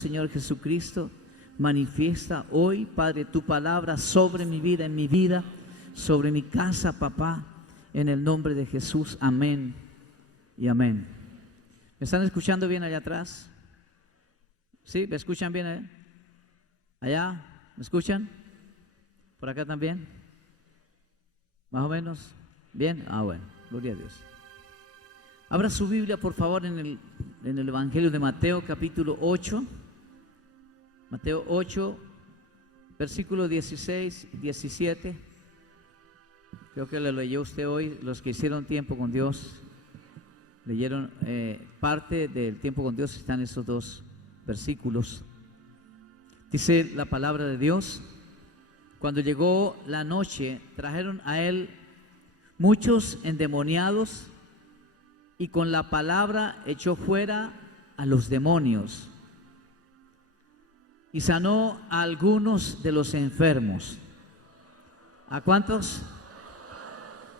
Señor Jesucristo, manifiesta hoy, Padre, tu palabra sobre mi vida, sobre mi casa, papá, en el nombre de Jesús. Amén y amén. ¿Me están escuchando bien allá atrás? ¿Sí? ¿Me escuchan bien allá? ¿Me escuchan? ¿Por acá también? ¿Más o menos? ¿Bien? Ah, bueno, gloria a Dios. Abra su Biblia, por favor, en el Evangelio de Mateo, capítulo 8. Mateo 8, versículo 16 y 17. Creo que lo leyó usted hoy. Los que hicieron tiempo con Dios leyeron parte del tiempo con Dios. Están esos dos versículos. Dice la palabra de Dios: cuando llegó la noche, trajeron a él muchos endemoniados y con la palabra echó fuera a los demonios y sanó a algunos de los enfermos. ¿A cuántos?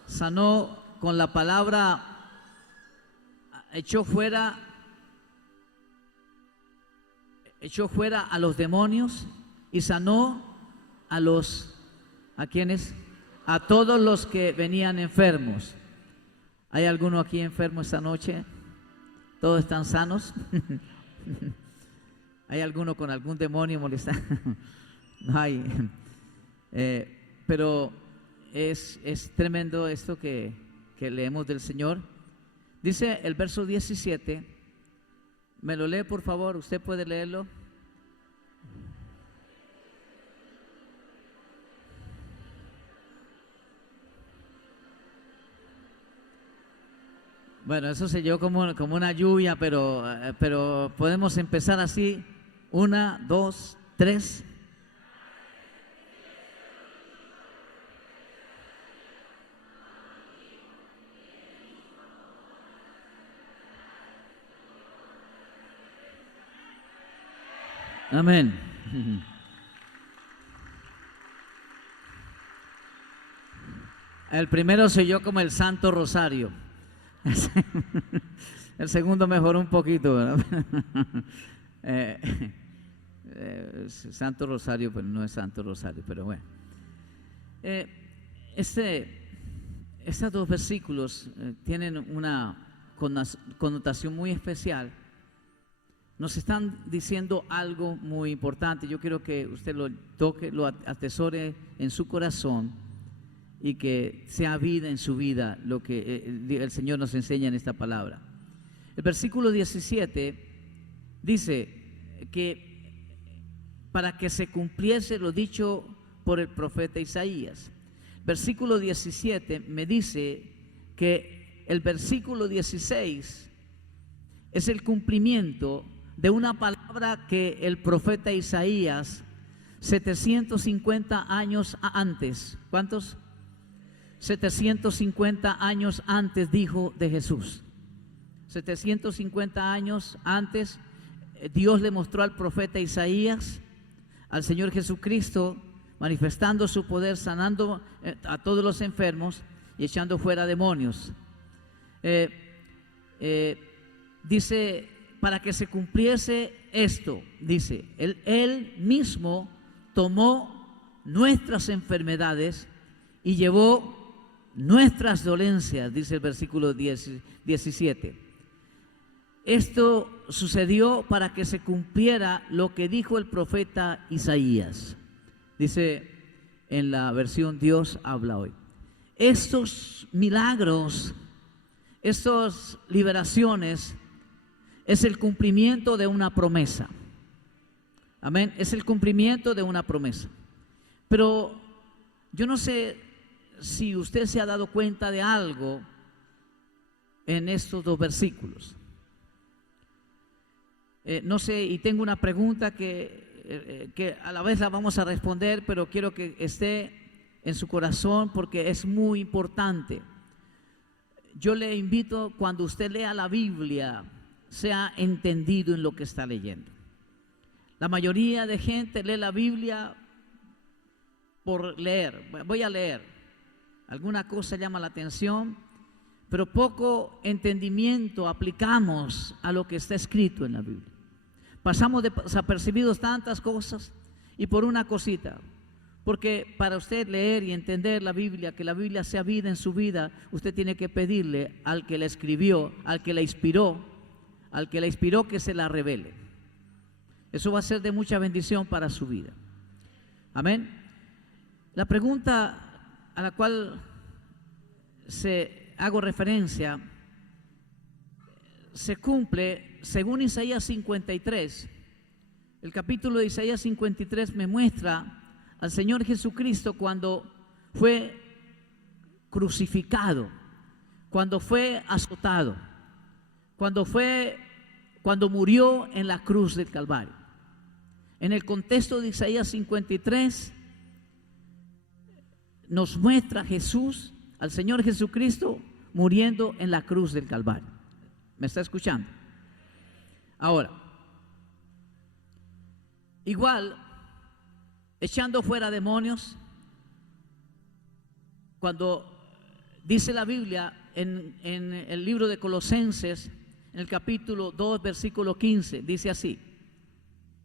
Sanó con la palabra, echó fuera a los demonios y sanó ¿a quiénes? A todos los que venían enfermos. ¿Hay alguno aquí enfermo esta noche? ¿Todos están sanos? ¿Hay alguno con algún demonio molestando? No hay. Pero es tremendo esto que leemos del Señor. Dice el verso 17. ¿Me lo lee, por favor? ¿Usted puede leerlo? Bueno, eso se oyó como una lluvia, pero podemos empezar así. 1, 2, 3. Amén. El primero se oyó como el Santo Rosario. El segundo mejoró un poquito, ¿verdad? Santo Rosario, pero no es Santo Rosario, pero bueno. Estos dos versículos tienen una connotación muy especial. Nos están diciendo algo muy importante. Yo quiero que usted lo toque, lo atesore en su corazón y que sea vida en su vida lo que el Señor nos enseña en esta palabra. El versículo 17 dice que para que se cumpliese lo dicho por el profeta Isaías. Versículo 17 me dice que el versículo 16 es el cumplimiento de una palabra que el profeta Isaías 750 años antes, ¿cuántos? 750 años antes dijo de Jesús. 750 años antes Dios le mostró al profeta Isaías al Señor Jesucristo manifestando su poder, sanando a todos los enfermos y echando fuera demonios. Dice, para que se cumpliese esto, dice, él mismo tomó nuestras enfermedades y llevó nuestras dolencias, dice el versículo 17. Esto sucedió para que se cumpliera lo que dijo el profeta Isaías. Dice en la versión Dios habla hoy. Estos milagros, estas liberaciones, es el cumplimiento de una promesa. Amén. Es el cumplimiento de una promesa. Pero yo no sé si usted se ha dado cuenta de algo en estos dos versículos. No sé, y tengo una pregunta que a la vez la vamos a responder, pero quiero que esté en su corazón porque es muy importante. Yo le invito, cuando usted lea la Biblia, sea entendido en lo que está leyendo. La mayoría de gente lee la Biblia por leer. Voy a leer. Alguna cosa llama la atención, pero poco entendimiento aplicamos a lo que está escrito en la Biblia. Pasamos desapercibidos tantas cosas y por una cosita. Porque para usted leer y entender la Biblia, que la Biblia sea vida en su vida, usted tiene que pedirle al que la escribió, al que la inspiró que se la revele. Eso va a ser de mucha bendición para su vida. Amén. La pregunta a la cual hago referencia se cumple según Isaías 53. El capítulo de Isaías 53 me muestra al Señor Jesucristo cuando fue crucificado, cuando fue azotado, cuando murió en la cruz del Calvario. En el contexto de Isaías 53 nos muestra Jesús, al Señor Jesucristo, muriendo en la cruz del Calvario. ¿Me está escuchando? Ahora, igual, echando fuera demonios, cuando dice la Biblia en el libro de Colosenses, en el capítulo 2, versículo 15, dice así: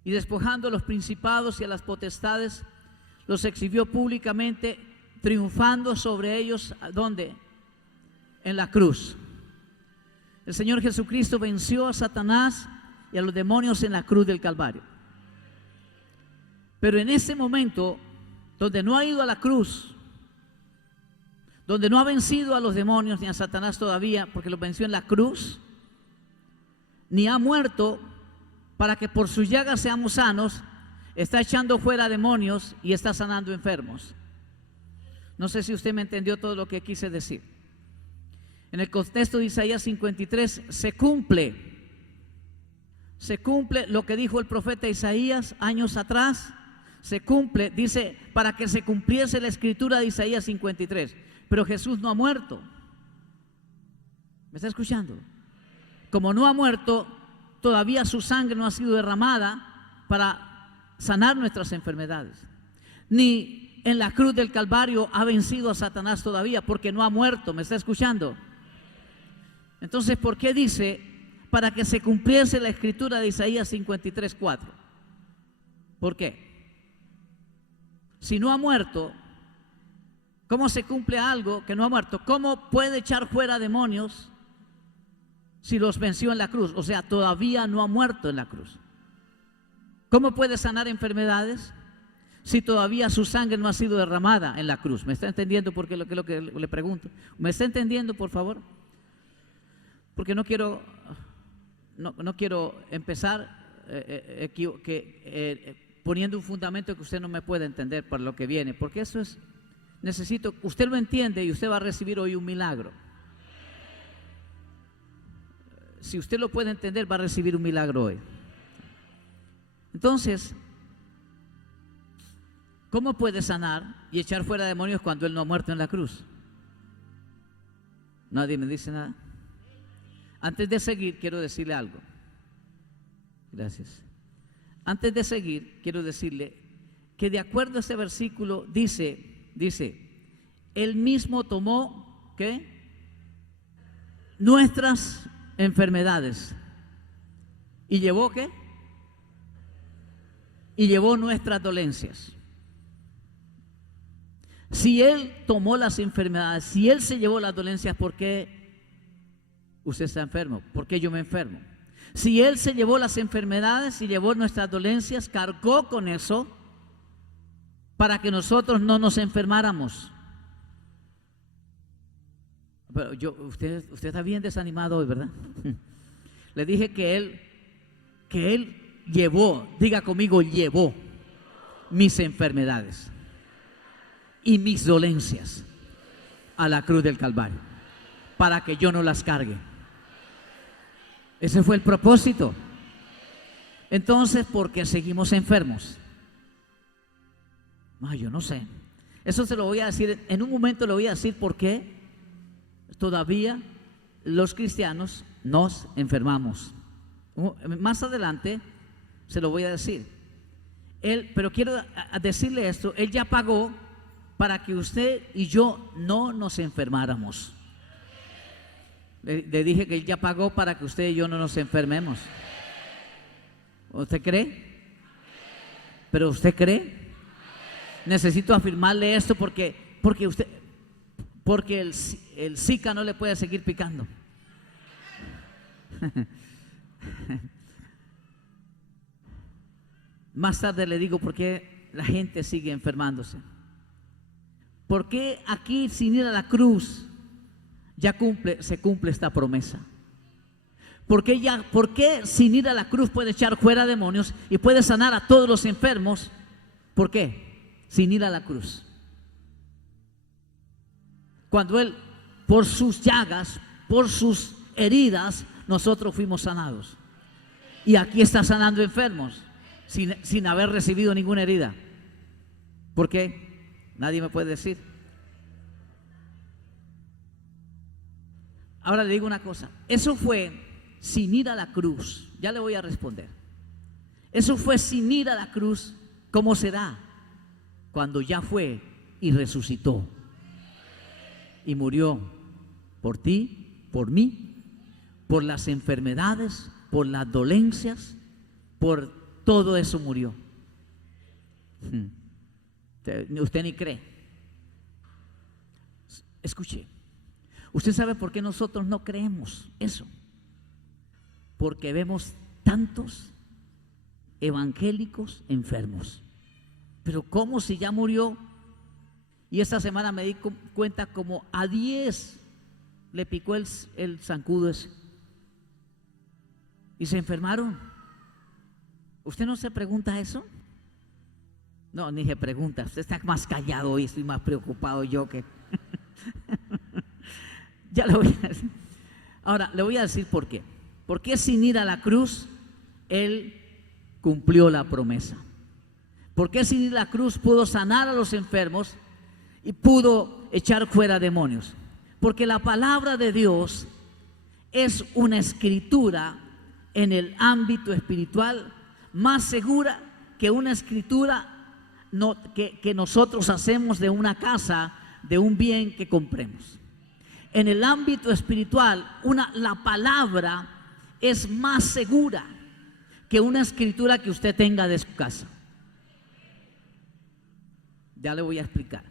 y despojando a los principados y a las potestades, los exhibió públicamente, triunfando sobre ellos, ¿dónde? En la cruz. El Señor Jesucristo venció a Satanás y a los demonios en la cruz del Calvario. Pero en ese momento, donde no ha ido a la cruz, donde no ha vencido a los demonios ni a Satanás todavía, porque lo venció en la cruz, ni ha muerto para que por sus llagas seamos sanos, está echando fuera demonios y está sanando enfermos. No sé si usted me entendió todo lo que quise decir. En el contexto de Isaías 53 se cumple lo que dijo el profeta Isaías años atrás. Se cumple, dice, para que se cumpliese la escritura de Isaías 53. Pero Jesús no ha muerto. ¿Me está escuchando? Como no ha muerto, todavía su sangre no ha sido derramada para sanar nuestras enfermedades. Ni en la cruz del Calvario ha vencido a Satanás todavía, porque no ha muerto. ¿Me está escuchando? Entonces, ¿por qué dice para que se cumpliese la escritura de Isaías 53:4? ¿Por qué? Si no ha muerto, ¿cómo se cumple algo que no ha muerto? ¿Cómo puede echar fuera demonios si los venció en la cruz? O sea, todavía no ha muerto en la cruz. ¿Cómo puede sanar enfermedades si todavía su sangre no ha sido derramada en la cruz? ¿Me está entendiendo por qué lo que le pregunto? ¿Me está entendiendo, por favor? Porque no quiero empezar poniendo un fundamento que usted no me puede entender para lo que viene, porque eso es, usted lo entiende y usted va a recibir hoy un milagro. Si usted lo puede entender, va a recibir un milagro hoy. Entonces, ¿cómo puede sanar y echar fuera demonios cuando Él no ha muerto en la cruz? Nadie me dice nada. Antes de seguir, quiero decirle algo. Gracias. Antes de seguir, quiero decirle que de acuerdo a este versículo dice, Él mismo tomó, ¿qué? Nuestras enfermedades. ¿Y llevó qué? Y llevó nuestras dolencias. Si Él tomó las enfermedades, si Él se llevó las dolencias, ¿por qué usted está enfermo? ¿Por qué yo me enfermo? Si Él se llevó las enfermedades y llevó nuestras dolencias, cargó con eso para que nosotros no nos enfermáramos. Pero usted está bien desanimado hoy, ¿verdad? Le dije que Él llevó, diga conmigo, llevó mis enfermedades y mis dolencias a la cruz del Calvario para que yo no las cargue. Ese fue el propósito. Entonces, ¿por qué seguimos enfermos? Yo no sé. Eso se lo voy a decir, en un momento le voy a decir por qué todavía los cristianos nos enfermamos. Más adelante se lo voy a decir. Pero quiero decirle esto, Él ya pagó para que usted y yo no nos enfermáramos. Le dije que Él ya pagó para que usted y yo no nos enfermemos. ¿Usted cree? ¿Pero usted cree? Necesito afirmarle esto porque el Zika no le puede seguir picando. Más tarde le digo por qué la gente sigue enfermándose. ¿Por qué aquí sin ir a la cruz se cumple esta promesa? ¿Por qué sin ir a la cruz puede echar fuera demonios y puede sanar a todos los enfermos? ¿Por qué? Sin ir a la cruz. Cuando Él, por sus llagas, por sus heridas, nosotros fuimos sanados. Y aquí está sanando enfermos sin haber recibido ninguna herida. ¿Por qué? Nadie me puede decir. Ahora le digo una cosa. Eso fue sin ir a la cruz. Ya le voy a responder. Eso fue sin ir a la cruz. ¿Cómo será? Cuando ya fue y resucitó. Y murió por ti, por mí, por las enfermedades, por las dolencias, por todo eso murió. Usted ni cree. Escuche, ¿usted sabe por qué nosotros no creemos eso? Porque vemos tantos evangélicos enfermos. Pero ¿cómo si ya murió? Y esta semana me di cuenta como a 10 le picó el zancudo ese y se enfermaron. ¿Usted no se pregunta eso? No, ni se pregunta. Usted está más callado hoy, estoy más preocupado yo que... Ya lo voy a decir. Ahora, le voy a decir por qué. Porque sin ir a la cruz, Él cumplió la promesa. Porque sin ir a la cruz pudo sanar a los enfermos y pudo echar fuera demonios. Porque la palabra de Dios es una escritura en el ámbito espiritual más segura que una escritura que nosotros hacemos de una casa, de un bien que compremos. En el ámbito espiritual, la palabra es más segura que una escritura que usted tenga de su casa. Ya le voy a explicar.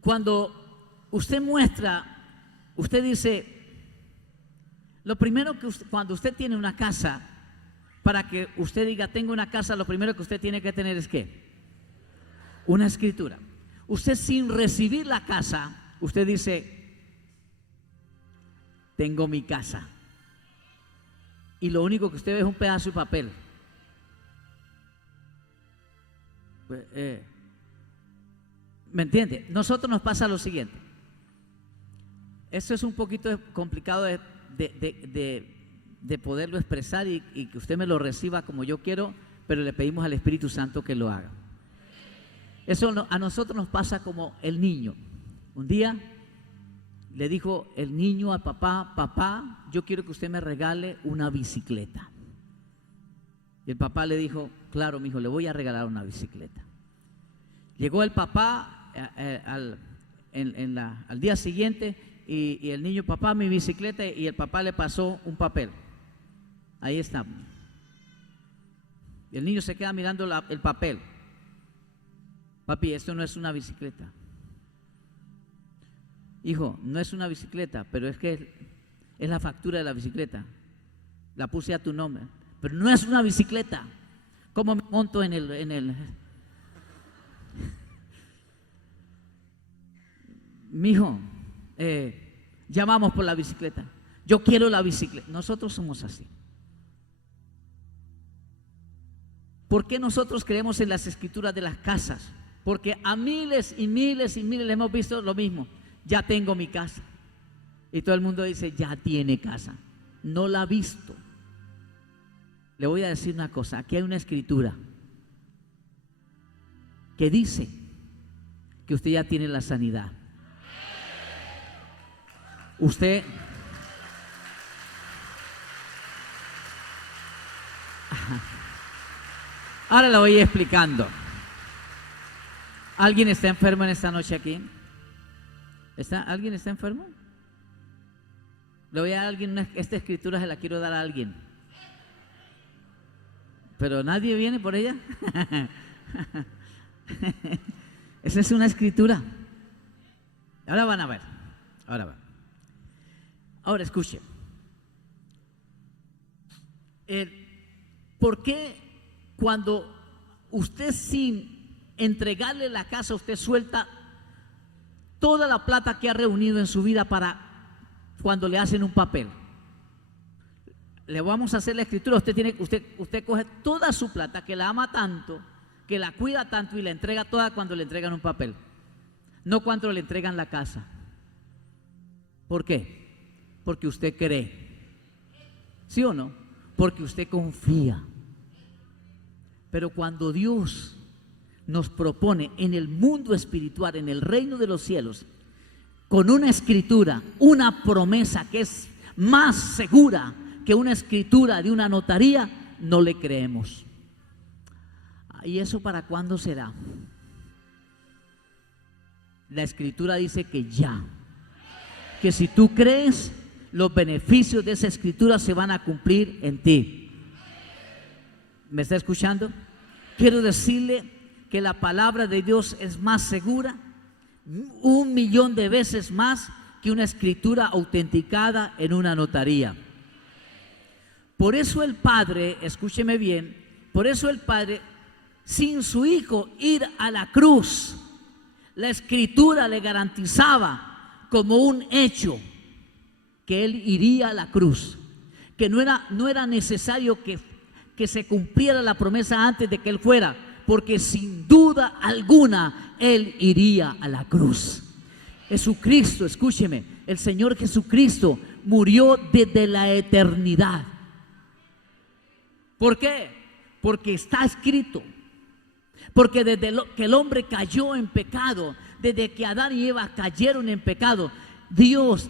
Cuando usted muestra, usted dice, lo primero que cuando usted tiene una casa, para que usted diga tengo una casa, lo primero que usted tiene que tener es ¿qué? Una escritura. Usted sin recibir la casa, usted dice tengo mi casa. Y lo único que usted ve es un pedazo de papel. ¿Me entiende? Nosotros nos pasa lo siguiente. Esto es un poquito complicado de poderlo expresar y que usted me lo reciba como yo quiero, pero le pedimos al Espíritu Santo que lo haga. Eso a nosotros nos pasa como el niño. Un día le dijo el niño a papá: papá, yo quiero que usted me regale una bicicleta. Y el papá le dijo: claro, mijo, le voy a regalar una bicicleta. Llegó el papá al día siguiente y el niño: papá, mi bicicleta. Y el papá le pasó un papel. Ahí está. Y el niño se queda mirando el papel. Papi, esto no es una bicicleta. Hijo, no es una bicicleta, pero es que es la factura de la bicicleta. La puse a tu nombre, pero no es una bicicleta. ¿Cómo me monto en el... Mijo, llamamos por la bicicleta. Yo quiero la bicicleta. Nosotros somos así. ¿Por qué nosotros creemos en las escrituras de las casas? Porque a miles y miles y miles le hemos visto lo mismo. Ya tengo mi casa. Y todo el mundo dice, ya tiene casa. No la ha visto. Le voy a decir una cosa. Aquí hay una escritura que dice que usted ya tiene la sanidad. Usted... Ahora lo voy explicando. ¿Alguien está enfermo en esta noche aquí? ¿Alguien está enfermo? Le voy a dar a alguien, esta escritura se la quiero dar a alguien. Pero nadie viene por ella. Esa es una escritura. Ahora van a ver. Ahora escuchen. ¿Por qué cuando usted, sin entregarle la casa, usted suelta toda la plata que ha reunido en su vida para cuando le hacen un papel? Le vamos a hacer la escritura. Usted coge toda su plata, que la ama tanto, que la cuida tanto, y la entrega toda cuando le entregan un papel, no cuando le entregan la casa. ¿Por qué? Porque usted cree, ¿sí o no? Porque usted confía. Pero cuando Dios nos propone en el mundo espiritual, en el reino de los cielos, con una escritura, una promesa que es más segura que una escritura de una notaría, no le creemos. ¿Y eso para cuándo será? La escritura dice que ya, que si tú crees, los beneficios de esa escritura se van a cumplir en ti. ¿Me está escuchando? Quiero decirle que la palabra de Dios es más segura 1.000.000 de veces más que una escritura autenticada en una notaría. Por eso el Padre, escúcheme bien, por eso el Padre, sin su Hijo ir a la cruz, la escritura le garantizaba como un hecho que Él iría a la cruz, que no era necesario que se cumpliera la promesa antes de que Él fuera, porque sin duda alguna Él iría a la cruz. Jesucristo, escúcheme, el Señor Jesucristo murió desde la eternidad. ¿Por qué? Porque está escrito. Porque desde que el hombre cayó en pecado, desde que Adán y Eva cayeron en pecado, Dios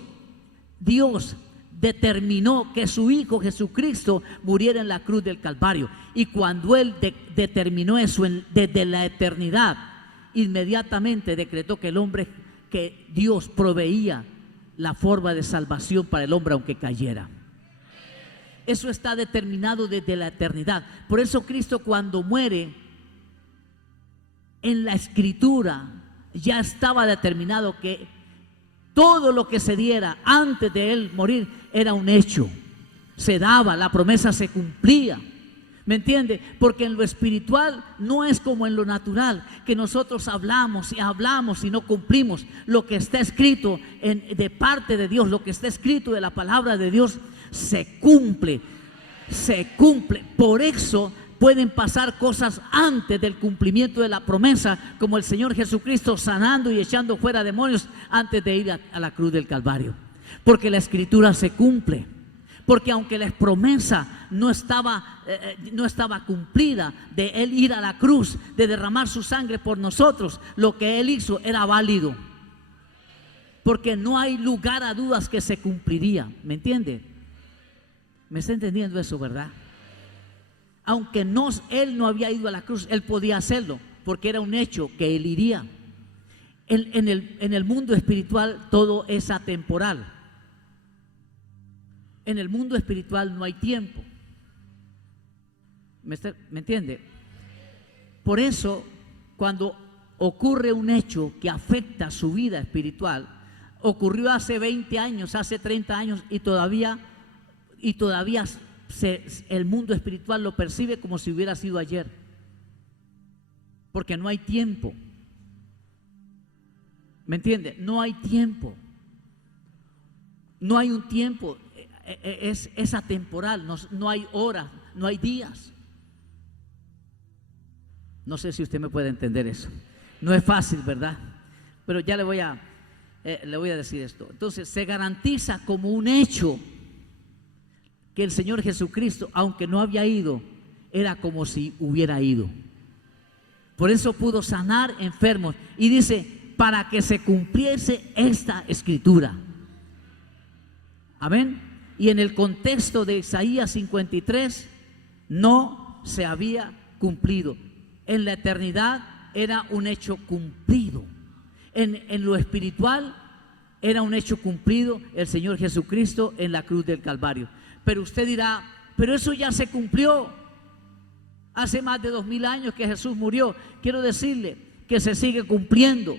determinó que su Hijo Jesucristo muriera en la cruz del Calvario. Y cuando Él determinó eso desde la eternidad, inmediatamente decretó que Dios proveía la forma de salvación para el hombre aunque cayera. Eso está determinado desde la eternidad. Por eso Cristo, cuando muere, en la escritura ya estaba determinado que todo lo que se diera antes de Él morir era un hecho. Se daba, la promesa se cumplía. ¿Me entiende? Porque en lo espiritual no es como en lo natural, que nosotros hablamos y no cumplimos. Lo que está escrito de parte de Dios, lo que está escrito de la palabra de Dios, se cumple. Por eso pueden pasar cosas antes del cumplimiento de la promesa, como el Señor Jesucristo sanando y echando fuera demonios antes de ir a la cruz del Calvario. Porque la escritura se cumple. Porque aunque la promesa no estaba cumplida de Él ir a la cruz, de derramar su sangre por nosotros, lo que Él hizo era válido. Porque no hay lugar a dudas que se cumpliría. ¿Me entiende? ¿Me está entendiendo eso, verdad? Aunque Él no había ido a la cruz, Él podía hacerlo, porque era un hecho que Él iría. En el mundo espiritual todo es atemporal. En el mundo espiritual no hay tiempo. ¿Me entiende? Por eso, cuando ocurre un hecho que afecta su vida espiritual, ocurrió hace 20 años, hace 30 años, y todavía el mundo espiritual lo percibe como si hubiera sido ayer, porque no hay tiempo. ¿Me entiende? No hay tiempo. No hay un tiempo. Es atemporal. No hay horas, no hay días. No sé si usted me puede entender eso. No es fácil, ¿verdad? Pero ya le voy a decir esto. Entonces se garantiza como un hecho que el Señor Jesucristo, aunque no había ido, era como si hubiera ido. Por eso pudo sanar enfermos. Y dice, para que se cumpliese esta escritura. Amén. Y en el contexto de Isaías 53, no se había cumplido. En la eternidad era un hecho cumplido. En lo espiritual era un hecho cumplido el Señor Jesucristo en la cruz del Calvario. Pero usted dirá, pero eso ya se cumplió. Hace más de 2000 años que Jesús murió. Quiero decirle que se sigue cumpliendo,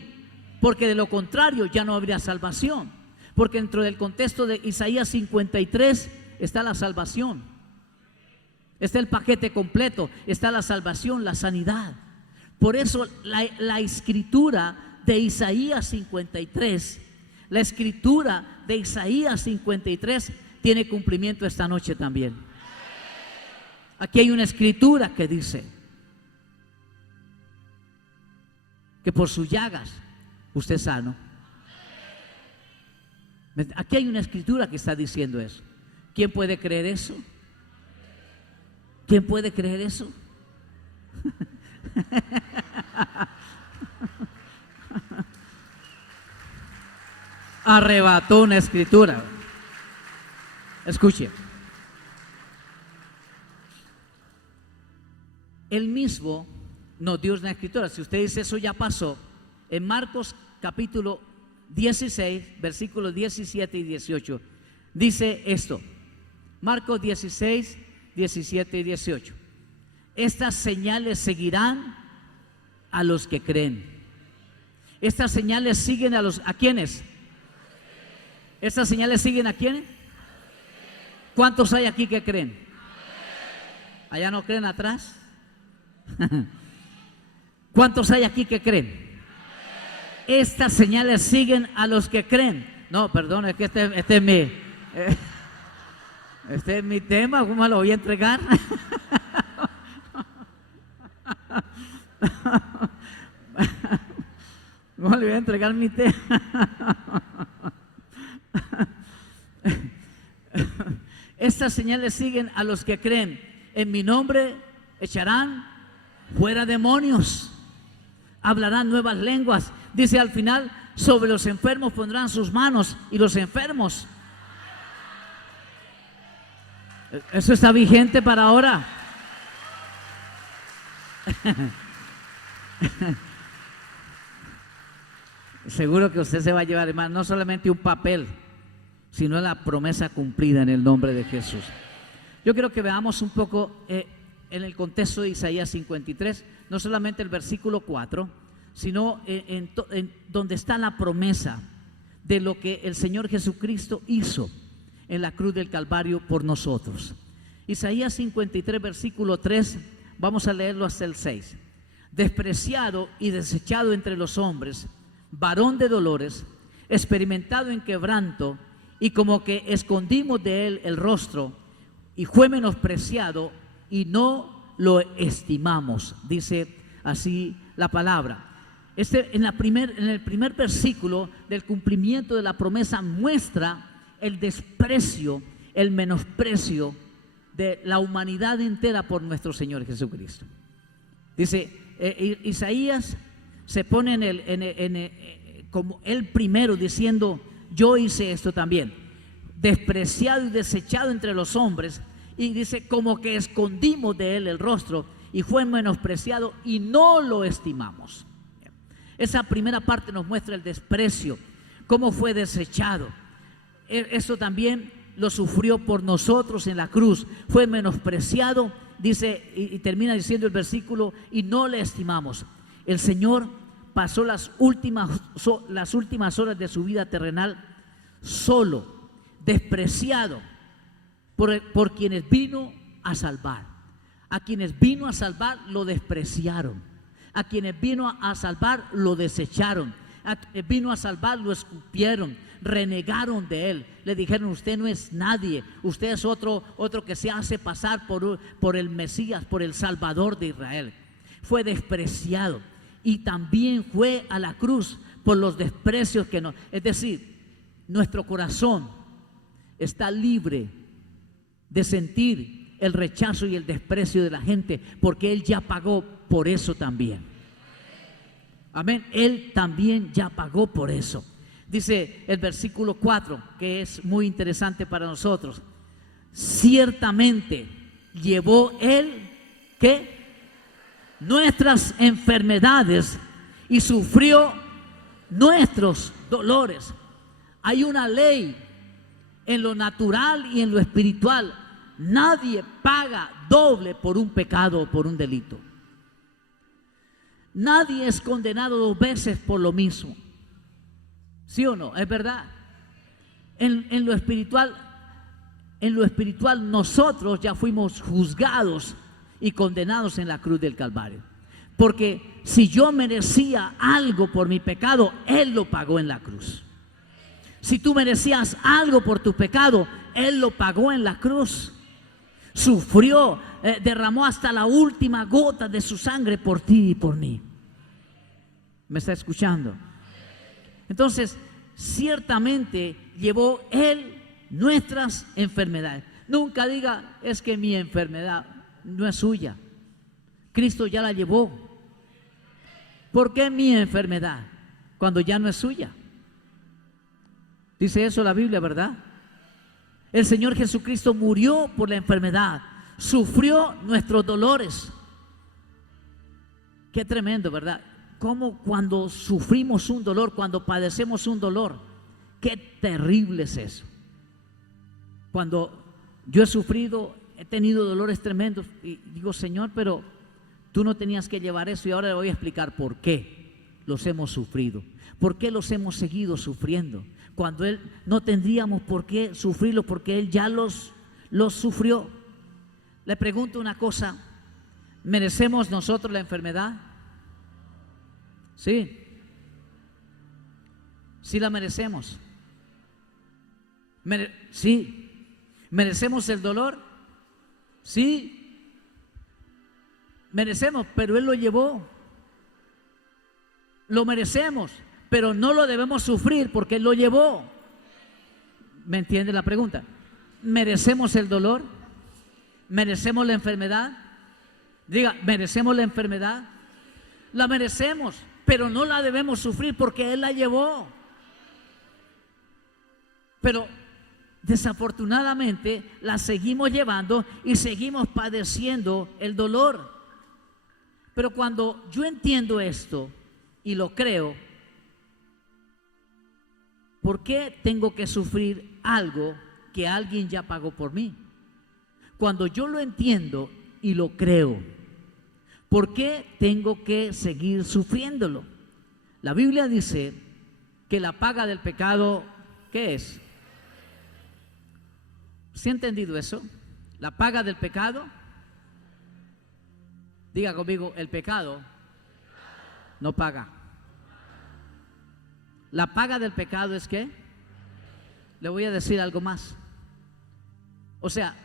porque de lo contrario ya no habría salvación. Porque dentro del contexto de Isaías 53 está la salvación. Está el paquete completo, está la salvación, la sanidad. Por eso la escritura de Isaías 53, la escritura de Isaías 53 tiene cumplimiento esta noche también. Aquí hay una escritura que dice que por sus llagas usted es sano. Aquí hay una escritura que está diciendo eso. ¿Quién puede creer eso? ¿Quién puede creer eso? Arrebató una escritura. Escuche. Él mismo nos dio una escritura. Si usted dice eso ya pasó, en Marcos capítulo 16, versículos 17 y 18, dice esto. Marcos 16, 17 y 18. Estas señales seguirán a los que creen. Estas señales siguen ¿a quiénes? Estas señales siguen ¿a quiénes? ¿Cuántos hay aquí que creen? ¿Allá no creen atrás? ¿Cuántos hay aquí que creen? Estas señales siguen a los que creen. No, perdón, es que este es mi tema. ¿Cómo lo voy a entregar? ¿Cómo le voy a entregar mi tema? Estas señales siguen a los que creen. En mi nombre echarán fuera demonios, hablarán nuevas lenguas. Dice al final, sobre los enfermos pondrán sus manos y los enfermos. Eso está vigente para ahora. Seguro que usted se va a llevar, hermano, no solamente un papel, sino la promesa cumplida en el nombre de Jesús. Yo quiero que veamos un poco en el contexto de Isaías 53, no solamente el versículo 4, sino en donde está la promesa de lo que el Señor Jesucristo hizo en la cruz del Calvario por nosotros. Isaías 53, versículo 3, vamos a leerlo hasta el 6. Despreciado y desechado entre los hombres, varón de dolores, experimentado en quebranto, y como que escondimos de él el rostro, y fue menospreciado y no lo estimamos. Dice así la palabra. En el primer versículo del cumplimiento de la promesa muestra el desprecio, el menosprecio de la humanidad entera por nuestro Señor Jesucristo. Dice, Isaías se pone como el primero diciendo, yo hice esto también, despreciado y desechado entre los hombres, y dice, como que escondimos de él el rostro, y fue menospreciado y no lo estimamos. Esa primera parte nos muestra el desprecio, cómo fue desechado. Eso también lo sufrió por nosotros en la cruz, fue menospreciado, dice, y termina diciendo el versículo, y no le estimamos. El Señor pasó las últimas horas de su vida terrenal solo, despreciado por quienes vino a salvar. A quienes vino a salvar lo despreciaron, a quienes vino a salvar lo desecharon, a quienes vino a salvar lo escupieron, renegaron de él, le dijeron, usted no es nadie, usted es otro que se hace pasar por el Mesías, por el Salvador de Israel. Fue despreciado y también fue a la cruz por los desprecios que nos, es decir, nuestro corazón está libre de sentir el rechazo y el desprecio de la gente, porque él ya pagó por eso también. Amén. Él también ya pagó por eso. Dice el versículo 4, que es muy interesante para nosotros. Ciertamente llevó él, ¿qué? Nuestras enfermedades y sufrió nuestros dolores. Hay una ley en lo natural y en lo espiritual. Nadie paga doble por un pecado o por un delito. Nadie es condenado 2 veces por lo mismo. ¿Sí o no? Es verdad. En lo espiritual nosotros ya fuimos juzgados y condenados en la cruz del Calvario. Porque si yo merecía algo por mi pecado, Él lo pagó en la cruz. Si tú merecías algo por tu pecado, Él lo pagó en la cruz. Sufrió, derramó hasta la última gota de su sangre por ti y por mí. ¿Me está escuchando? Entonces, ciertamente llevó Él nuestras enfermedades. Nunca diga, es que mi enfermedad no es suya. Cristo ya la llevó. ¿Por qué mi enfermedad cuando ya no es suya? Dice eso la Biblia, ¿verdad? El Señor Jesucristo murió por la enfermedad, sufrió nuestros dolores. Qué tremendo, ¿verdad? Cómo cuando sufrimos un dolor, cuando padecemos un dolor, qué terrible es eso. Cuando yo he sufrido, he tenido dolores tremendos y digo, Señor, pero tú no tenías que llevar eso, y ahora le voy a explicar por qué los hemos sufrido, por qué los hemos seguido sufriendo, cuando Él no tendríamos por qué sufrirlo, porque Él ya los sufrió. Le pregunto una cosa, ¿merecemos nosotros la enfermedad? Sí, sí la merecemos. Sí. ¿Merecemos el dolor? Sí. Merecemos, pero Él lo llevó. Lo merecemos, pero no lo debemos sufrir porque Él lo llevó. ¿Me entiende la pregunta? ¿Merecemos el dolor? ¿Merecemos la enfermedad? Diga, ¿merecemos la enfermedad? La merecemos, pero no la debemos sufrir porque Él la llevó. Pero desafortunadamente la seguimos llevando y seguimos padeciendo el dolor. Pero cuando yo entiendo esto y lo creo, ¿por qué tengo que sufrir algo que alguien ya pagó por mí? Cuando yo lo entiendo y lo creo, ¿por qué tengo que seguir sufriéndolo? La Biblia dice que la paga del pecado, ¿qué es? ¿Sí ha entendido eso? La paga del pecado. Diga conmigo, el pecado no paga. La paga del pecado es ¿qué? Le voy a decir algo más. O sea,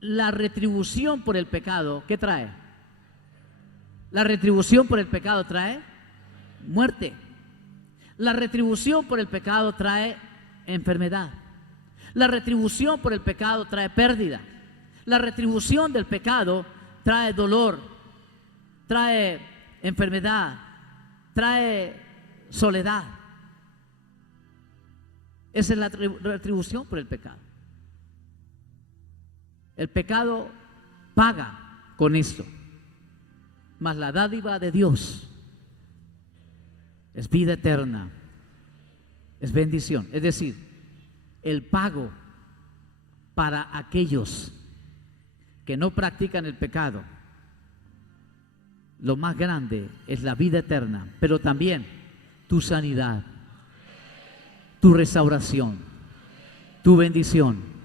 la retribución por el pecado, ¿qué trae? La retribución por el pecado trae muerte. La retribución por el pecado trae enfermedad. La retribución por el pecado trae pérdida. La retribución del pecado trae dolor, trae enfermedad, trae soledad. Esa es la retribución por el pecado. El pecado paga con esto, mas la dádiva de Dios es vida eterna, es bendición. Es decir, el pago para aquellos que no practican el pecado, lo más grande es la vida eterna, pero también tu sanidad, tu restauración, tu bendición.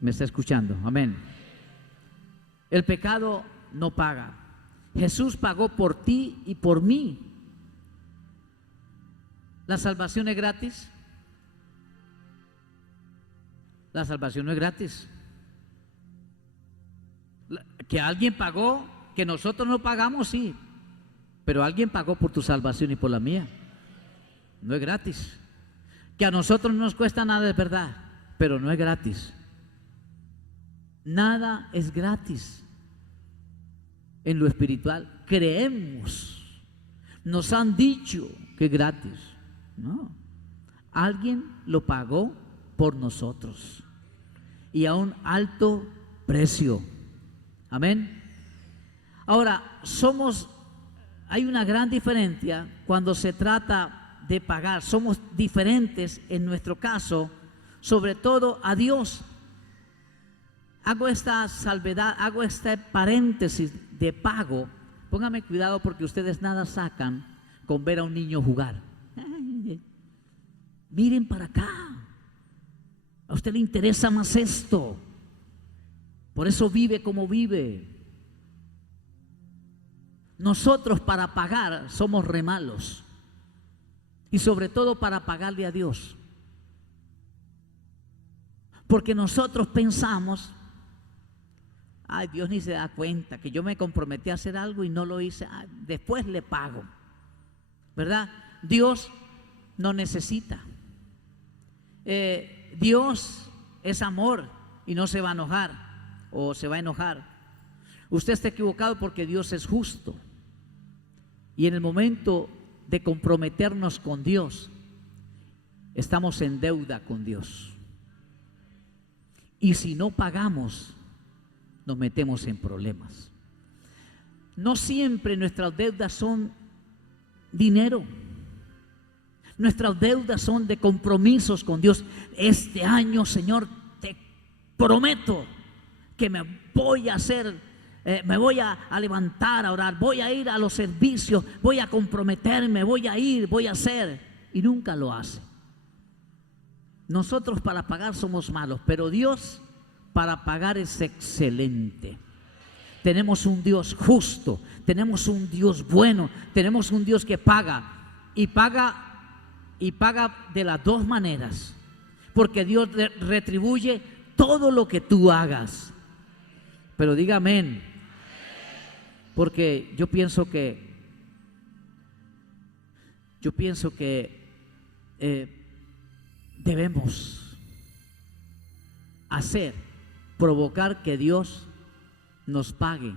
¿Me está escuchando? Amén. El pecado no paga. Jesús pagó por ti y por mí. ¿La salvación es gratis? La salvación no es gratis. Que alguien pagó, que nosotros no pagamos, sí, pero alguien pagó por tu salvación y por la mía. No es gratis. Que a nosotros no nos cuesta nada, es verdad, pero no es gratis. Nada es gratis en lo espiritual. Creemos, nos han dicho que es gratis. No, alguien lo pagó por nosotros y a un alto precio. Amén. Ahora, hay una gran diferencia cuando se trata de pagar. Somos diferentes en nuestro caso, sobre todo a Dios. Hago esta salvedad, hago este paréntesis de pago. Póngame cuidado porque ustedes nada sacan con ver a un niño jugar. Miren para acá. A usted le interesa más esto. Por eso vive como vive. Nosotros para pagar somos re malos. Y sobre todo para pagarle a Dios. Porque nosotros pensamos, ay, Dios ni se da cuenta que yo me comprometí a hacer algo y no lo hice, después le pago. ¿Verdad? Dios no necesita. Dios es amor y no se va a enojar o se va a enojar. Usted está equivocado porque Dios es justo. Y en el momento de comprometernos con Dios, estamos en deuda con Dios. Y si no pagamos, nos metemos en problemas. No siempre nuestras deudas son dinero. Nuestras deudas son de compromisos con Dios. Este año, Señor, te prometo que me voy a hacer, me voy a levantar a orar, voy a ir a los servicios, voy a comprometerme, voy a ir, voy a hacer. Y nunca lo hace. Nosotros para pagar somos malos, pero Dios para pagar es excelente. Tenemos un Dios justo, tenemos un Dios bueno, tenemos un Dios que paga y paga de las dos maneras, porque Dios retribuye todo lo que tú hagas. Pero diga amén, porque yo pienso que debemos provocar que Dios nos pague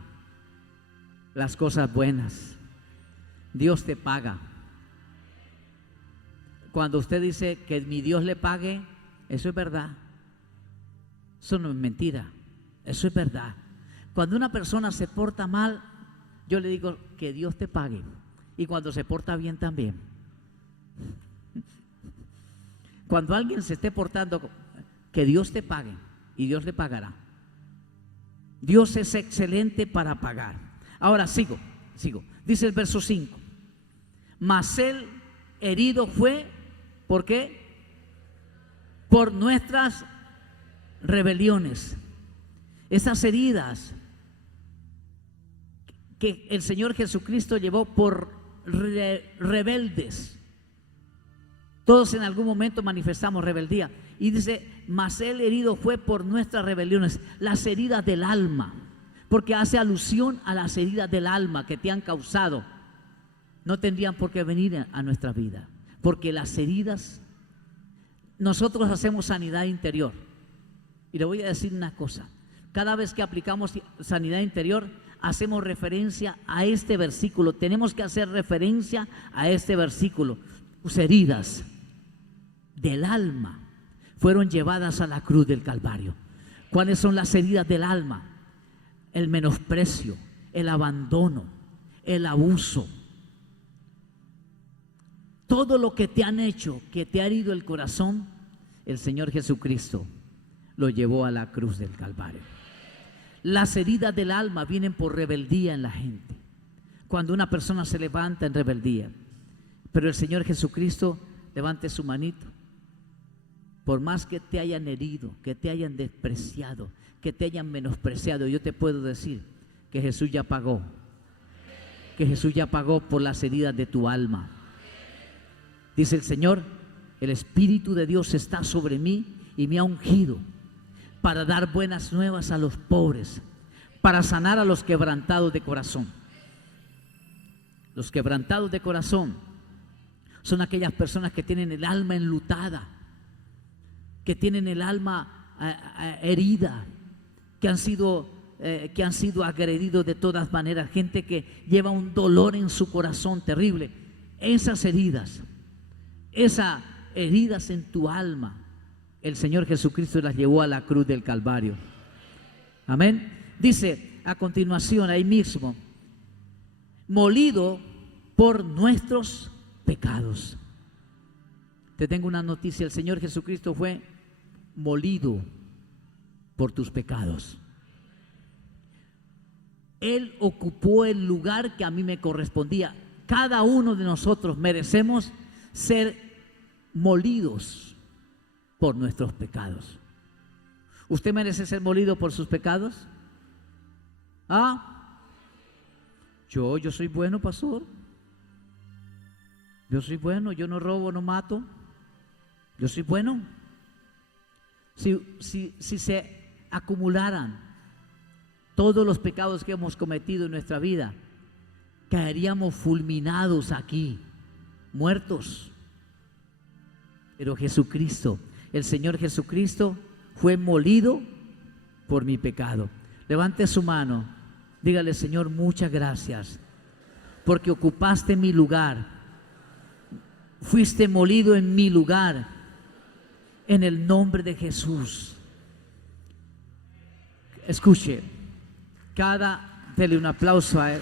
las cosas buenas. Dios te paga. Cuando usted dice que mi Dios le pague, eso es verdad. Eso no es mentira, eso es verdad. Cuando una persona se porta mal, yo le digo que Dios te pague. Y cuando se porta bien también. Cuando alguien se esté portando, que Dios te pague y Dios le pagará. Dios es excelente para pagar. Ahora sigo. Dice el verso 5. Mas él herido fue, ¿por qué? Por nuestras rebeliones. Esas heridas que el Señor Jesucristo llevó por rebeldes. Todos en algún momento manifestamos rebeldía. Y dice, mas él herido fue por nuestras rebeliones, las heridas del alma, porque hace alusión a las heridas del alma que te han causado. No tendrían por qué venir a nuestra vida, porque las heridas, nosotros hacemos sanidad interior. Y le voy a decir una cosa, cada vez que aplicamos sanidad interior, hacemos referencia a este versículo. Tenemos que hacer referencia a este versículo. Tus heridas del alma fueron llevadas a la cruz del Calvario. ¿Cuáles son las heridas del alma? El menosprecio, el abandono, el abuso. Todo lo que te han hecho, que te ha herido el corazón, el Señor Jesucristo lo llevó a la cruz del Calvario. Las heridas del alma vienen por rebeldía en la gente. Cuando una persona se levanta en rebeldía, pero el Señor Jesucristo, levante su manito. Por más que te hayan herido, que te hayan despreciado, que te hayan menospreciado, yo te puedo decir que Jesús ya pagó. Que Jesús ya pagó por las heridas de tu alma. Dice el Señor, el Espíritu de Dios está sobre mí y me ha ungido para dar buenas nuevas a los pobres, para sanar a los quebrantados de corazón. Los quebrantados de corazón son aquellas personas que tienen el alma enlutada, que tienen el alma herida, que han sido agredidos de todas maneras, gente que lleva un dolor en su corazón terrible. Esas heridas en tu alma, el Señor Jesucristo las llevó a la cruz del Calvario. Amén. Dice a continuación ahí mismo, molido por nuestros pecados. te tengo una noticia: el Señor Jesucristo fue molido por tus pecados. Él ocupó el lugar que a mí me correspondía. Cada uno de nosotros merecemos ser molidos por nuestros pecados. ¿Usted merece ser molido por sus pecados? ¿Ah? Yo soy bueno, pastor. Yo soy bueno, yo no robo, no mato. Yo soy bueno. Si se acumularan todos los pecados que hemos cometido en nuestra vida, caeríamos fulminados aquí, muertos. Pero Jesucristo, el Señor Jesucristo, fue molido por mi pecado. Levante su mano, dígale: Señor, muchas gracias, porque ocupaste mi lugar, fuiste molido en mi lugar, en el nombre de Jesús. Escuche, dele un aplauso a él.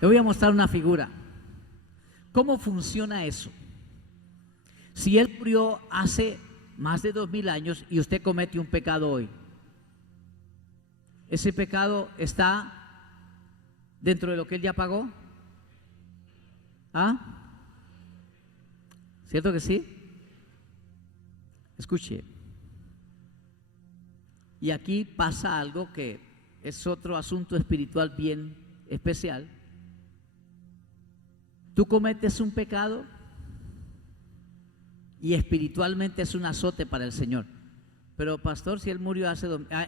Le voy a mostrar una figura. ¿Cómo funciona eso? Si Él murió hace más de 2000 años y usted comete un pecado hoy, ¿ese pecado está dentro de lo que Él ya pagó? ¿Ah? ¿Cierto que sí? Escuche. Y aquí pasa algo que es otro asunto espiritual bien especial. Tú cometes un pecado y espiritualmente es un azote para el Señor. Pero pastor, si Él murió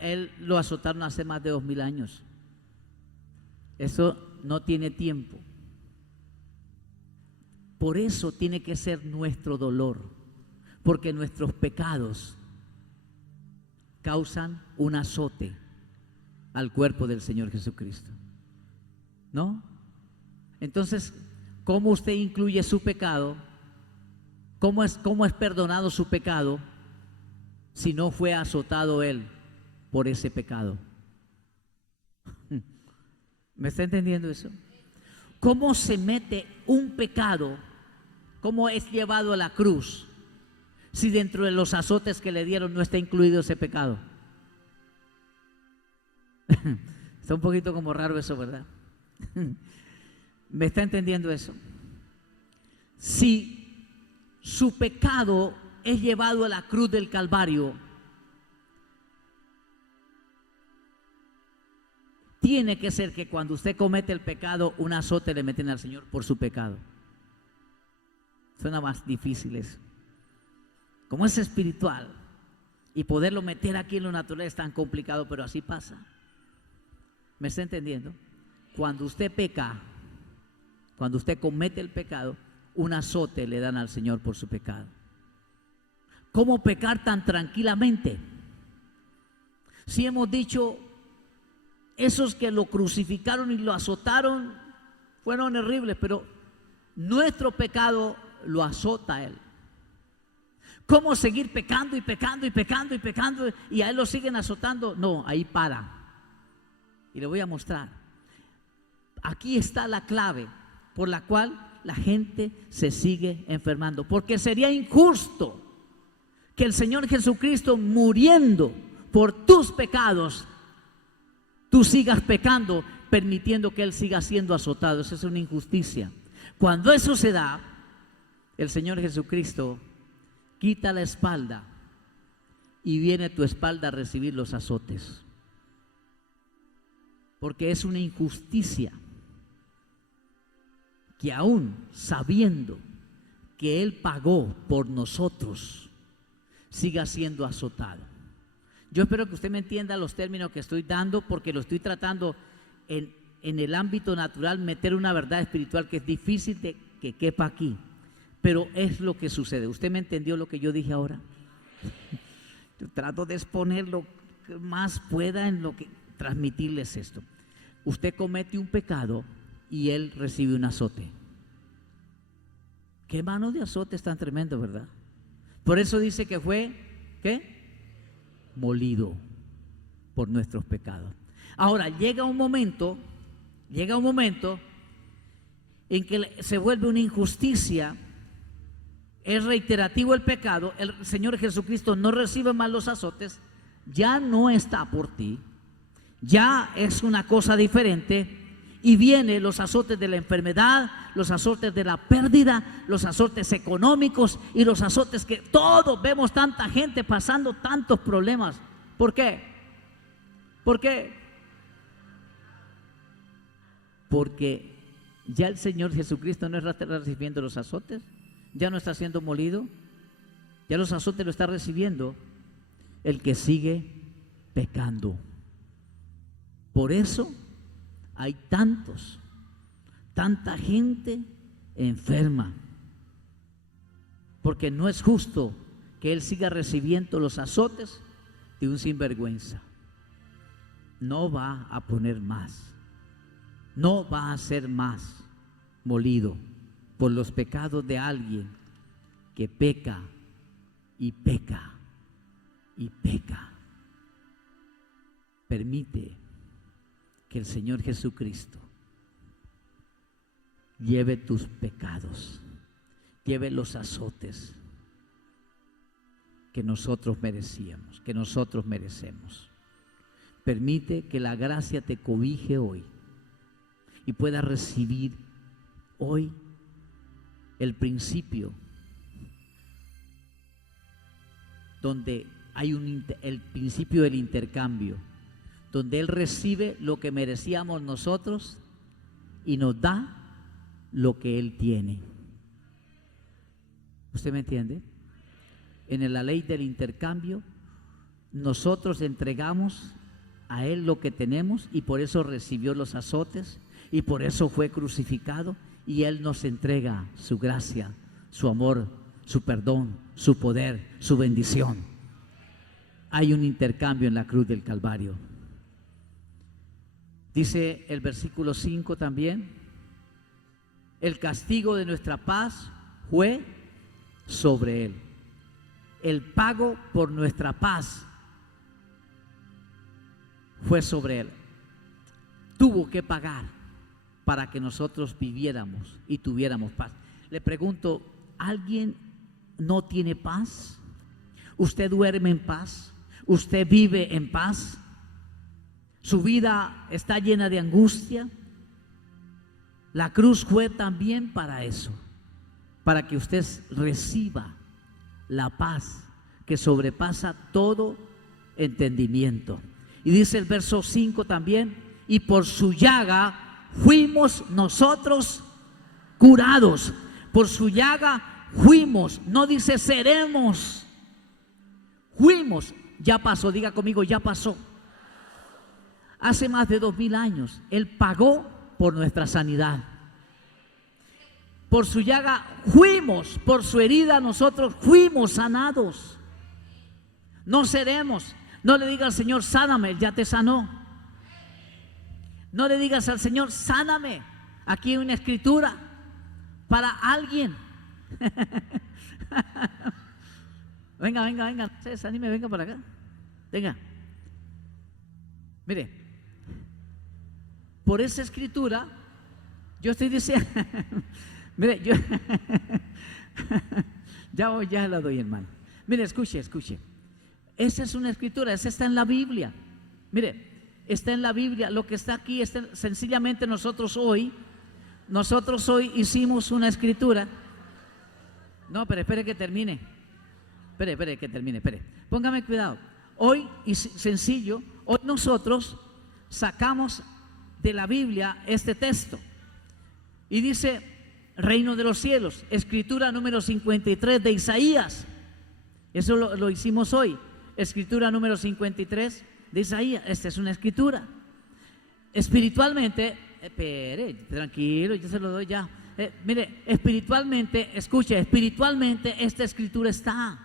Él lo azotaron hace más de 2000 años. Eso no tiene tiempo. Por eso tiene que ser nuestro dolor, porque nuestros pecados causan un azote al cuerpo del Señor Jesucristo, ¿no? Entonces, ¿cómo usted incluye su pecado? ¿Cómo es perdonado su pecado si no fue azotado Él por ese pecado? ¿Me está entendiendo eso? ¿Cómo se mete un pecado? ¿Cómo es llevado a la cruz si dentro de los azotes que le dieron no está incluido ese pecado? Está un poquito como raro eso, ¿verdad? ¿Me está entendiendo eso? Si su pecado es llevado a la cruz del Calvario, tiene que ser que cuando usted comete el pecado, un azote le meten al Señor por su pecado. Suena más difícil eso. Como es espiritual y poderlo meter aquí en lo natural es tan complicado, pero así pasa. ¿Me está entendiendo? Cuando usted peca, cuando usted comete el pecado, un azote le dan al Señor por su pecado. ¿Cómo pecar tan tranquilamente? Si hemos dicho, esos que lo crucificaron y lo azotaron fueron horribles, pero nuestro pecado lo azota a Él. ¿Cómo seguir pecando y pecando y pecando y pecando y a Él lo siguen azotando? No, ahí para. Y le voy a mostrar. Aquí está la clave por la cual la gente se sigue enfermando. Porque sería injusto que el Señor Jesucristo, muriendo por tus pecados, tú sigas pecando, permitiendo que Él siga siendo azotado. Eso es una injusticia. Cuando eso se da, el Señor Jesucristo quita la espalda y viene tu espalda a recibir los azotes. Porque es una injusticia que aún sabiendo que Él pagó por nosotros, siga siendo azotado. Yo espero que usted me entienda los términos que estoy dando, porque lo estoy tratando en el ámbito natural, meter una verdad espiritual que es difícil de que quepa aquí, pero es lo que sucede. ¿Usted me entendió lo que yo dije ahora? Yo trato de exponer lo que más pueda en lo que transmitirles esto. Usted comete un pecado y Él recibe un azote. Qué mano de azote es tan tremendo, ¿verdad? Por eso dice que fue, ¿qué? Molido por nuestros pecados. Ahora, llega un momento en que se vuelve una injusticia, es reiterativo el pecado, el Señor Jesucristo no recibe más los azotes, ya no está por ti, ya es una cosa diferente, y vienen los azotes de la enfermedad, los azotes de la pérdida, los azotes económicos y los azotes que todos vemos tanta gente pasando tantos problemas. ¿Por qué? ¿Por qué? Porque ya el Señor Jesucristo no está recibiendo los azotes, ya no está siendo molido, ya los azotes lo está recibiendo el que sigue pecando. Por eso hay tanta gente enferma, porque no es justo que él siga recibiendo los azotes de un sinvergüenza. No va a poner más, no va a ser más molido por los pecados de alguien que peca y peca y peca. Permite que el Señor Jesucristo lleve tus pecados, lleve los azotes que nosotros merecíamos, que nosotros merecemos. Permite que la gracia te cobije hoy y puedas recibir hoy el principio donde hay el principio del intercambio, donde Él recibe lo que merecíamos nosotros y nos da lo que Él tiene. ¿Usted me entiende? En la ley del intercambio, nosotros entregamos a Él lo que tenemos y por eso recibió los azotes y por eso fue crucificado, y Él nos entrega su gracia, su amor, su perdón, su poder, su bendición. Hay un intercambio en la cruz del Calvario. Dice el versículo 5 también: el castigo de nuestra paz fue sobre Él. El pago por nuestra paz fue sobre Él. Tuvo que pagar para que nosotros viviéramos y tuviéramos paz. Le pregunto, ¿alguien no tiene paz? ¿Usted duerme en paz? ¿Usted vive en paz? ¿Su vida está llena de angustia? La cruz fue también para eso, para que usted reciba la paz que sobrepasa todo entendimiento. Y dice el verso 5 también: y por su llaga fuimos nosotros curados. Por su llaga fuimos, no dice seremos, fuimos. Ya pasó, diga conmigo, ya pasó. Hace más de 2000 años Él pagó por nuestra sanidad. Por su llaga fuimos, por su herida nosotros fuimos sanados. No seremos. No le digas al Señor, sáname, Él ya te sanó. No le digas al Señor, sáname. Aquí hay una escritura para alguien. Venga, se anime, venga para acá. Venga. Mire, por esa escritura yo estoy diciendo, mire, yo ya la doy, hermano. Mire, escuche. Esa es una escritura, esa está en la Biblia. Mire, está en la Biblia. Lo que está aquí está, sencillamente nosotros hoy hicimos una escritura. No, pero espere que termine. Espere que termine. Póngame cuidado. Hoy, y sencillo, hoy nosotros sacamos de la Biblia este texto. Y dice, reino de los cielos, escritura número 53 de Isaías. Eso lo hicimos hoy. Escritura número 53 de Isaías. Esta es una escritura. Espiritualmente, espere, tranquilo, yo se lo doy ya. Mire, espiritualmente, escuche, espiritualmente esta escritura está.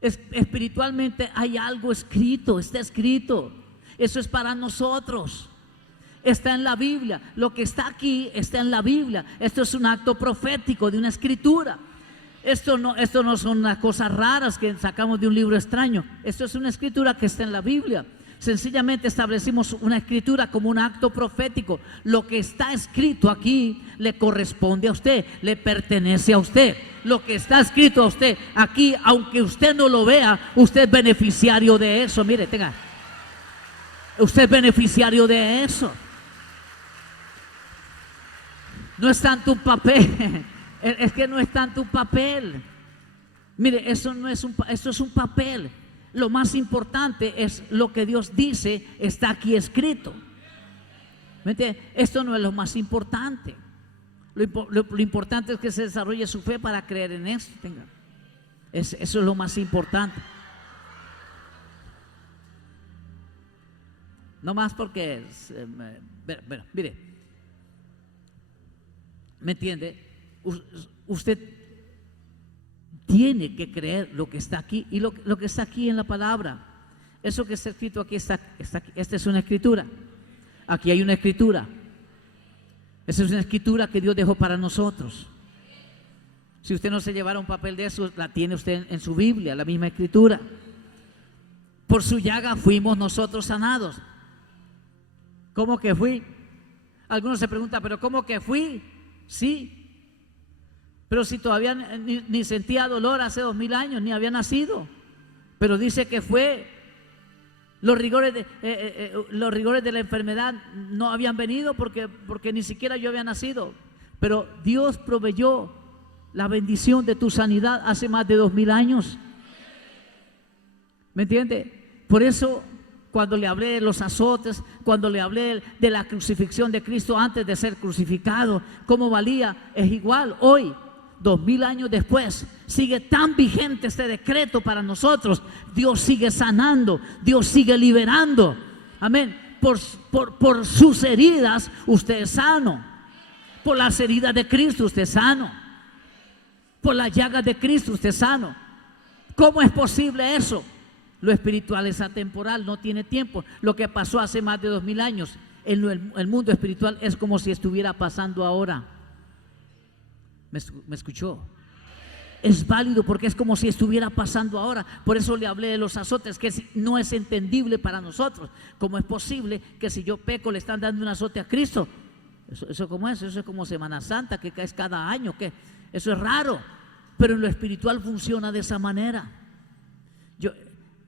Espiritualmente hay algo escrito, está escrito. Eso es para nosotros. Está en la Biblia. Lo que está aquí está en la Biblia. Esto es un acto profético de una escritura. Esto no son unas cosas raras que sacamos de un libro extraño. Esto es una escritura que está en la Biblia. Sencillamente establecimos una escritura como un acto profético. Lo que está escrito aquí le corresponde a usted, le pertenece a usted. Lo que está escrito a usted aquí, aunque usted no lo vea, usted es beneficiario de eso. Mire, tenga, usted es beneficiario de eso. No es tanto un papel, es que no es tanto un papel. Mire, eso es un papel. Lo más importante es lo que Dios dice, está aquí escrito. ¿Me entiende? Esto no es lo más importante. Lo importante es que se desarrolle su fe para creer en esto. Eso es lo más importante. No más porque, bueno, mire, ¿me entiende? Usted tiene que creer lo que está aquí y lo que está aquí en la palabra. Eso que está escrito aquí está aquí. Esta es una escritura. Aquí hay una escritura. Esa es una escritura que Dios dejó para nosotros. Si usted no se llevara un papel de eso, la tiene usted en su Biblia, la misma escritura. Por su llaga fuimos nosotros sanados. ¿Cómo que fui? Algunos se preguntan, ¿pero cómo que fui? Sí. Pero si todavía ni sentía dolor hace 2000 años, ni había nacido. Pero dice que fue. Los rigores de la enfermedad no habían venido porque ni siquiera yo había nacido. Pero Dios proveyó la bendición de tu sanidad hace más de 2000 años. ¿Me entiende? Por eso, cuando le hablé de los azotes, cuando le hablé de la crucifixión de Cristo antes de ser crucificado, cómo valía, es igual hoy. 2000 años después, sigue tan vigente este decreto para nosotros. Dios sigue sanando, Dios sigue liberando. Amén. Por sus heridas usted es sano. Por las heridas de Cristo usted es sano. Por las llagas de Cristo usted es sano. ¿Cómo es posible eso? Lo espiritual es atemporal, no tiene tiempo. Lo que pasó hace más de 2000 años en el mundo espiritual es como si estuviera pasando ahora. ¿Me escuchó? Es válido porque es como si estuviera pasando ahora. Por eso le hablé de los azotes, que no es entendible para nosotros. ¿Cómo es posible que si yo peco le están dando un azote a Cristo? ¿Eso cómo es? Eso es como Semana Santa, que es cada año. Eso es raro. Pero en lo espiritual funciona de esa manera.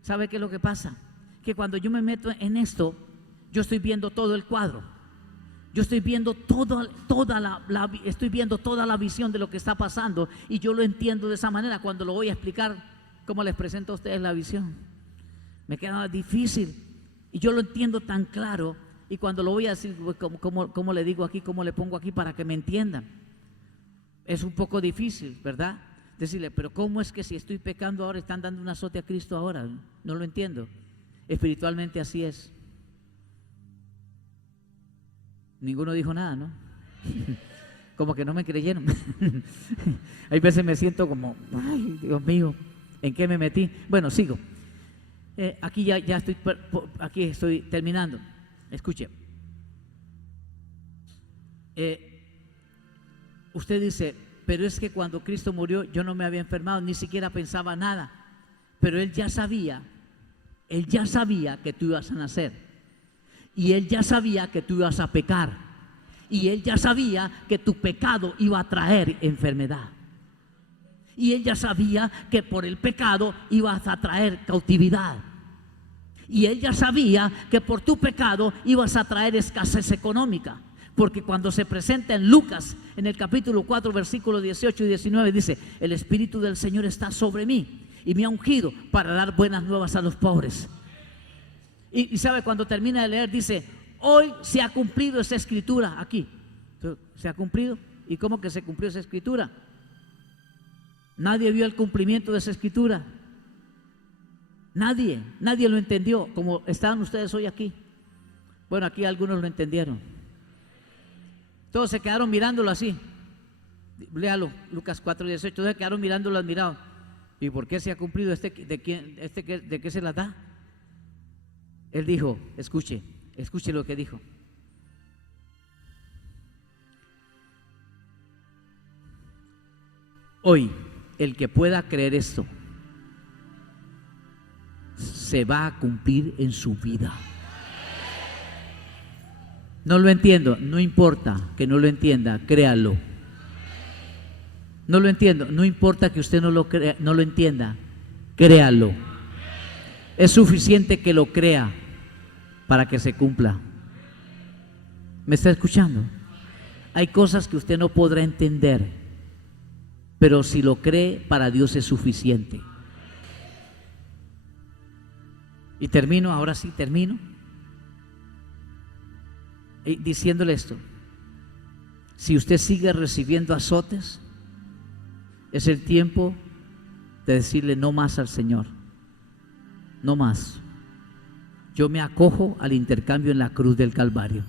¿Sabe qué es lo que pasa? Que cuando yo me meto en esto, yo estoy viendo todo el cuadro. Yo estoy viendo estoy viendo toda la visión de lo que está pasando y yo lo entiendo de esa manera. Cuando lo voy a explicar, ¿cómo les presento a ustedes la visión? Me queda difícil y yo lo entiendo tan claro, y cuando lo voy a decir, ¿cómo le digo aquí? ¿Cómo le pongo aquí para que me entiendan? Es un poco difícil, ¿verdad? Decirle, pero ¿cómo es que si estoy pecando ahora están dando un azote a Cristo ahora? No lo entiendo. Espiritualmente así es. Ninguno dijo nada, ¿no? Como que no me creyeron. Hay veces me siento como, ay, Dios mío, ¿en qué me metí? Bueno, sigo. Aquí ya estoy terminando. Escuche. Usted dice, pero es que cuando Cristo murió yo no me había enfermado, ni siquiera pensaba nada. Pero Él ya sabía que tú ibas a nacer. Y Él ya sabía que tú ibas a pecar. Y Él ya sabía que tu pecado iba a traer enfermedad. Y Él ya sabía que por el pecado ibas a traer cautividad. Y Él ya sabía que por tu pecado ibas a traer escasez económica. Porque cuando se presenta en Lucas, en el capítulo 4, versículos 18 y 19, dice: el Espíritu del Señor está sobre mí y me ha ungido para dar buenas nuevas a los pobres. Y sabe, cuando termina de leer dice: hoy se ha cumplido esa escritura aquí. ¿Se ha cumplido? ¿Y cómo que se cumplió esa escritura? Nadie vio el cumplimiento de esa escritura. Nadie lo entendió como estaban ustedes hoy aquí. Bueno, aquí algunos lo entendieron. Todos se quedaron mirándolo así. Léalo, Lucas 4:18. Todos se quedaron mirándolo admirados. ¿Y por qué se ha cumplido? ¿De qué se las da? Él dijo, escuche lo que dijo. Hoy, el que pueda creer esto, se va a cumplir en su vida. No lo entiendo, no importa que no lo entienda, créalo. No lo entiendo, no importa que usted no lo entienda, créalo. Es suficiente que lo crea para que se cumpla. ¿Me está escuchando? Hay cosas que usted no podrá entender, pero si lo cree, para Dios es suficiente. Y termino, ahora sí termino, diciéndole esto: si usted sigue recibiendo azotes, es el tiempo de decirle no más al Señor, no más. Yo me acojo al intercambio en la cruz del Calvario.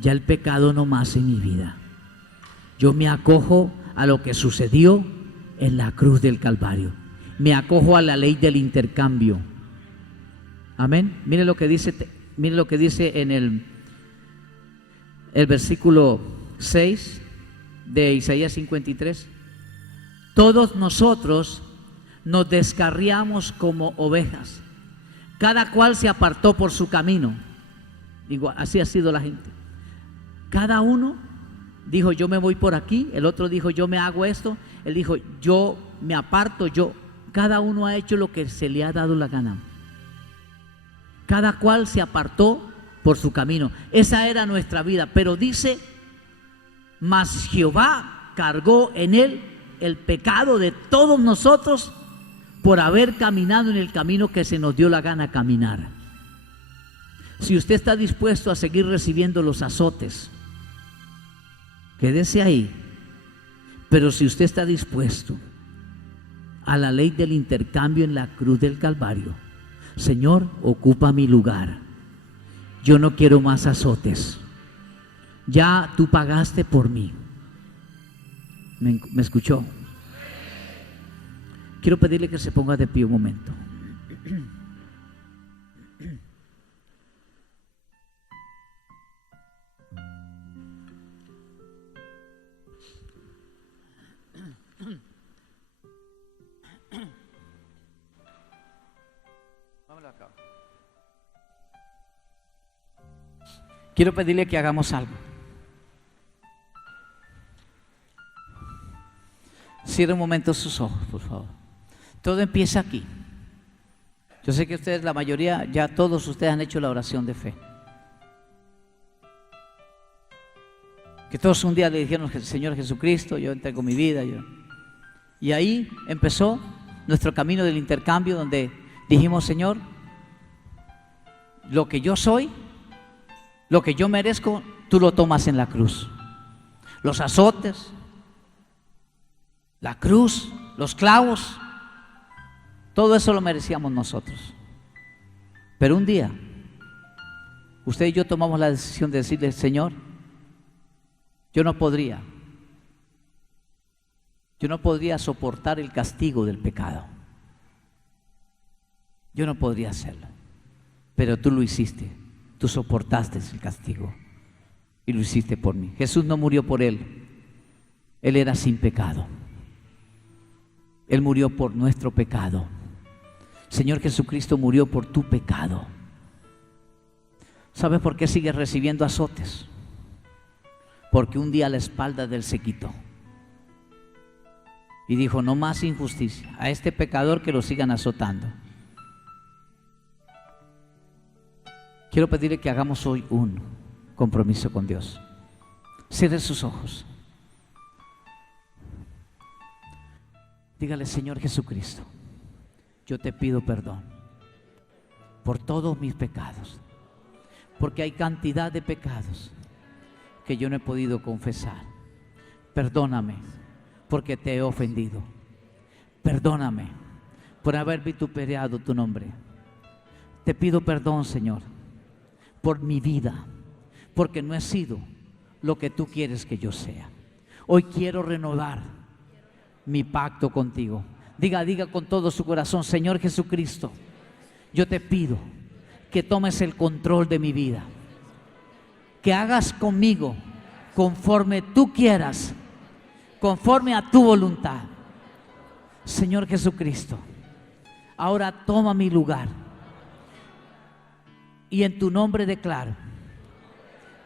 Ya el pecado no más en mi vida. Yo me acojo a lo que sucedió en la cruz del Calvario. Me acojo a la ley del intercambio. Amén. Mire lo que dice en el versículo 6 de Isaías 53. Todos nosotros nos descarriamos como ovejas, cada cual se apartó por su camino. Igual, así ha sido la gente. Cada uno dijo yo me voy por aquí, el otro dijo yo me hago esto, él dijo yo me aparto, cada uno ha hecho lo que se le ha dado la gana. Cada cual se apartó por su camino. Esa era nuestra vida. Pero dice, mas Jehová cargó en él el pecado de todos nosotros por haber caminado en el camino que se nos dio la gana caminar. Si usted está dispuesto a seguir recibiendo los azotes, quédese ahí. Pero si usted está dispuesto a la ley del intercambio en la cruz del Calvario, Señor, ocupa mi lugar. Yo no quiero más azotes. Ya tú pagaste por mí. ¿Me escuchó? Quiero pedirle que se ponga de pie un momento. Quiero pedirle que hagamos algo. Cierre un momento sus ojos, por favor. Todo empieza aquí. Yo sé que ustedes, la mayoría, ya todos ustedes han hecho la oración de fe. Que todos un día le dijeron, Señor Jesucristo, yo entrego mi vida. Y ahí empezó nuestro camino del intercambio, donde dijimos, Señor, lo que yo soy, lo que yo merezco, tú lo tomas en la cruz. Los azotes, la cruz, los clavos, todo eso lo merecíamos nosotros. Pero un día, usted y yo tomamos la decisión de decirle, Señor, yo no podría soportar el castigo del pecado. Yo no podría hacerlo, pero tú lo hiciste. Tú soportaste el castigo y lo hiciste por mí. Jesús no murió por él. Él era sin pecado. Él murió por nuestro pecado. Señor Jesucristo murió por tu pecado. ¿Sabes por qué sigues recibiendo azotes? Porque un día la espalda de él se quitó y dijo, no más injusticia, a este pecador que lo sigan azotando. Quiero pedirle que hagamos hoy un compromiso con Dios. Cierre sus ojos. Dígale, Señor Jesucristo, yo te pido perdón por todos mis pecados, porque hay cantidad de pecados que yo no he podido confesar. Perdóname porque te he ofendido. Perdóname por haber vituperado tu nombre. Te pido perdón, Señor, por mi vida, porque no he sido lo que tú quieres que yo sea. Hoy quiero renovar mi pacto contigo. Diga con todo su corazón, Señor Jesucristo, yo te pido que tomes el control de mi vida, que hagas conmigo conforme tú quieras, conforme a tu voluntad. Señor Jesucristo, Ahora toma mi lugar. Y en tu nombre declaro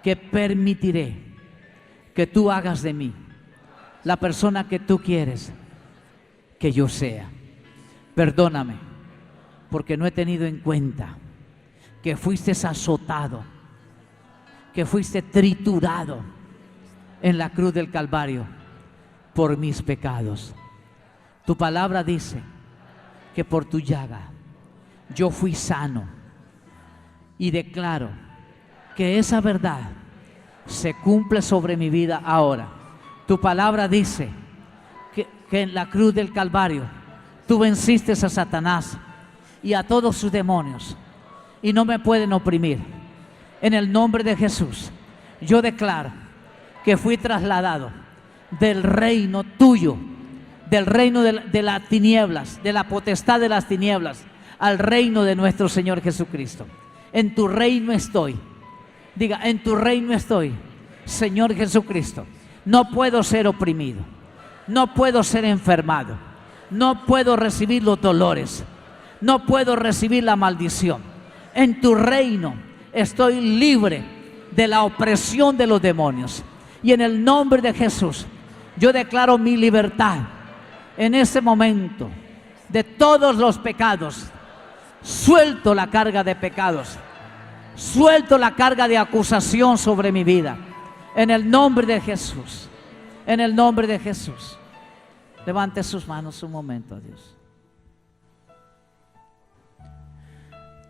que permitiré que tú hagas de mí la persona que tú quieres que yo sea. Perdóname porque no he tenido en cuenta que fuiste azotado, que fuiste triturado en la cruz del Calvario por mis pecados. Tu palabra dice que por tu llaga yo fui sano, y declaro que esa verdad se cumple sobre mi vida ahora. Tu palabra dice que en la cruz del Calvario tú venciste a Satanás y a todos sus demonios, y no me pueden oprimir. En el nombre de Jesús, yo declaro que fui trasladado del reino tuyo, del reino de las tinieblas, de la potestad de las tinieblas, al reino de nuestro Señor Jesucristo. En tu reino estoy. Diga, en tu reino estoy, Señor Jesucristo. No puedo ser oprimido, no puedo ser enfermado, no puedo recibir los dolores, no puedo recibir la maldición. En tu reino estoy libre de la opresión de los demonios. Y en el nombre de Jesús, yo declaro mi libertad en ese momento de todos los pecados. Suelto la carga de pecados, suelto la carga de acusación sobre mi vida, en el nombre de Jesús, en el nombre de Jesús. Levante sus manos un momento a Dios.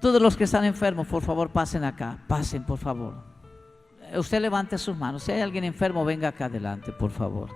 Todos los que están enfermos, por favor, pasen acá, pasen, por favor. Usted levante sus manos. Si hay alguien enfermo, venga acá adelante, por favor.